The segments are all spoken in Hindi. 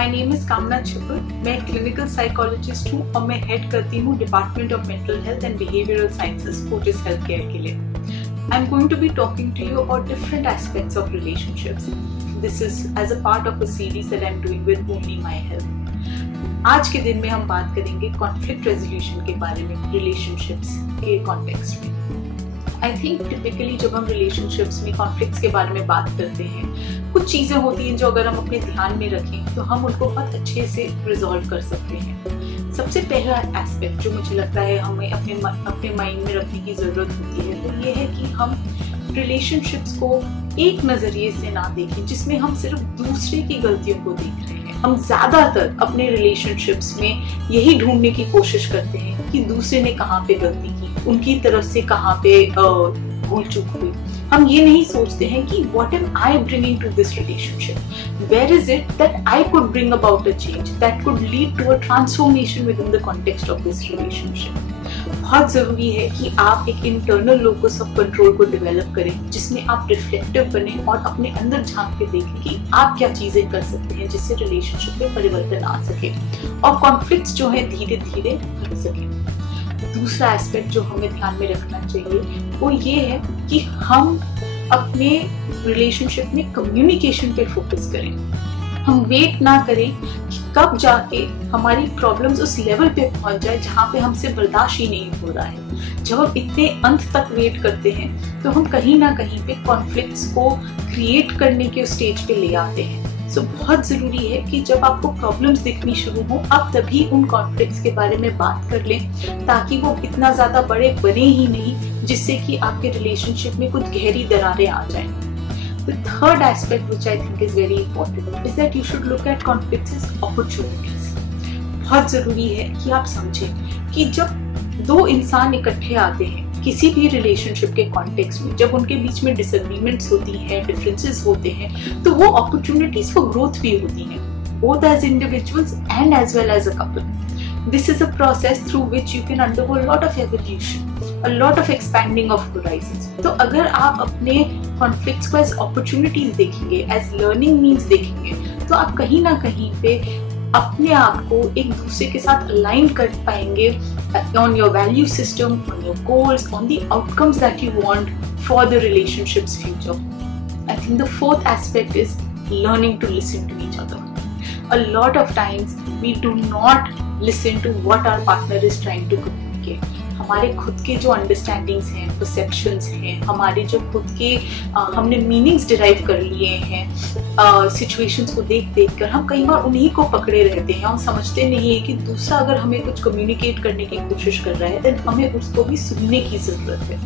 माय नेम इज कामना छिपर। मैं क्लिनिकल साइकोलॉजिस्ट हूँ और मैं हेड करती हूँ department of mental health and behavioural sciences Fortis health care के लिए। I am going to be talking to you about different aspects of relationships. This is as a part of a series that I am doing with Only My Health. आज के दिन में हम बात करेंगे कॉन्फ्लिक्ट रेजोल्यूशन के बारे में रिलेशनशिप्स के कॉन्टेक्स्ट में। आई थिंक टिपिकली जब हम रिलेशनशिप्स में कॉन्फ्लिक्ट्स के बारे में बात करते हैं, कुछ चीज़ें होती हैं जो अगर हम अपने ध्यान में रखें तो हम उनको बहुत अच्छे से रिजॉल्व कर सकते हैं। सबसे पहला एस्पेक्ट जो मुझे लगता है हमें अपने माइंड में रखने की ज़रूरत होती है वो ये है कि हम रिलेशनशिप्स को एक नज़रिए से ना देखें जिसमें हम सिर्फ दूसरे की गलतियों को देख रहे हैं। हम ज़्यादातर अपने रिलेशनशिप्स में यही ढूंढने की कोशिश करते हैं कि दूसरे ने कहाँ पे गलती की, उनकी तरफ से कहाँ पे भूल चूक हुई। हम ये नहीं सोचते हैं कि what am I bringing to this relationship? Where is it that I could bring about a change that could lead to a transformation within the context of this relationship? बहुत ज़रूरी है कि आप एक इंटरनल लोकस ऑफ कंट्रोल को डेवलप करें जिसमें आप रिफ्लेक्टिव बने और अपने अंदर झांक के देखें कि आप क्या चीज़ें कर सकते हैं जिससे रिलेशनशिप में परिवर्तन आ सके और कॉन्फ्लिक्ट्स जो है धीरे धीरे घट सके। दूसरा एस्पेक्ट जो हमें ध्यान में रखना चाहिए वो ये है कि हम अपने रिलेशनशिप में कम्युनिकेशन पे फोकस करें। हम वेट ना करें कि कब जाके हमारी प्रॉब्लम्स उस लेवल पे पहुंच जाए जहाँ पे हमसे बर्दाश्त ही नहीं हो रहा है। जब हम इतने अंत तक वेट करते हैं तो हम कहीं ना कहीं पे कॉन्फ्लिक्ट्स को क्रिएट करने के स्टेज पे ले आते हैं। सो बहुत ज़रूरी है कि जब आपको प्रॉब्लम्स दिखनी शुरू हो आप तभी उन कॉन्फ्लिक्ट्स के बारे में बात कर लें ताकि वो इतना ज़्यादा बड़े बने ही नहीं जिससे कि आपके रिलेशनशिप में कुछ गहरी दरारें आ जाएं। The third aspect which I think is very important is that you should look at conflicts as opportunities. बहुत ज़रूरी है कि आप समझें कि जब दो इंसान इकट्ठे आते हैं किसी भी रिलेशनशिप के कॉन्टेक्स्ट में, जब उनके बीच में डिसएग्रीमेंट्स होती हैं, डिफरेंसेस होते हैं, तो वो अपॉर्चुनिटीज फॉर ग्रोथ भी होती हैं, both as individuals and as well as a couple. This is a process through which you can undergo a lot of evolution, a lot of expanding of horizons. तो अगर आप अपने conflicts को as opportunities देखेंगे, as learning means देखेंगे, तो आप कहीं ना कहीं पे अपने आप को एक दूसरे के साथ अलाइन कर पाएंगे on your value system, on your goals, on the outcomes that you want for the relationship's future. I think the fourth aspect is learning to listen to each other. A lot of times we do not listen to what our partner is trying to communicate. हमारे खुद के जो अंडरस्टैंडिंग्स हैं, परसेप्शंस हैं, हमारे जो खुद के हमने मीनिंग्स डिराइव कर लिए हैं सिचुएशंस को देख देख कर हम कई बार उन्हीं को पकड़े रहते हैं और समझते नहीं है कि दूसरा अगर हमें कुछ कम्युनिकेट करने की कोशिश कर रहा है तो हमें उसको भी सुनने की ज़रूरत है।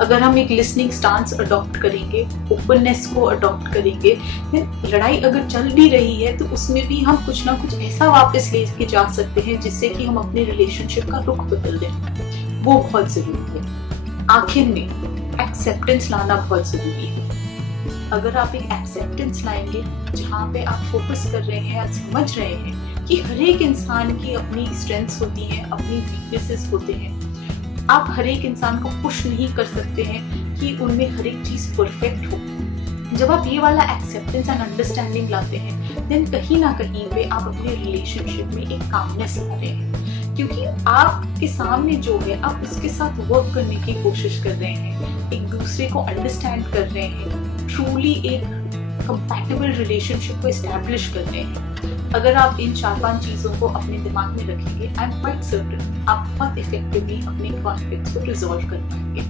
अगर हम एक लिसनिंग स्टांस अडॉप्ट करेंगे, ओपननेस को अडॉप्ट करेंगे, फिर लड़ाई अगर चल भी रही है तो उसमें भी हम कुछ ना कुछ ऐसा वापस लेके जा सकते हैं जिससे कि हम अपने रिलेशनशिप का रुख बदल दें। वो बहुत ज़रूरी है। आखिर में एक्सेप्टेंस लाना बहुत ज़रूरी है। अगर आप एक एक्सेप्टेंस लाएंगे जहाँ पे आप फोकस कर रहे हैं, आप समझ रहे हैं कि हर एक इंसान की अपनी स्ट्रेंथ्स होती हैं, अपनी वीकनेसेस होते हैं, आप हर एक इंसान को पुश नहीं कर सकते हैं कि उनमें हर एक चीज़ परफेक्ट हो। जब आप ये वाला एक्सेप्टेंस एंड अंडरस्टैंडिंग लाते हैं देन कहीं ना कहीं पे आप अपने रिलेशनशिप में एक कामनेस ला रहे हैं, क्योंकि आपके सामने जो है आप उसके साथ वर्क करने की कोशिश कर रहे हैं, एक दूसरे को अंडरस्टैंड कर रहे हैं, ट्रूली एक कंपैटिबल रिलेशनशिप को एस्टैब्लिश कर रहे हैं। अगर आप इन 4-5 चीज़ों को अपने दिमाग में रखेंगे, आई एम क्वाइट सर्टेन आप बहुत इफेक्टिवली अपने कॉन्फ्लिक्ट्स को रिजॉल्व कर पाएंगे।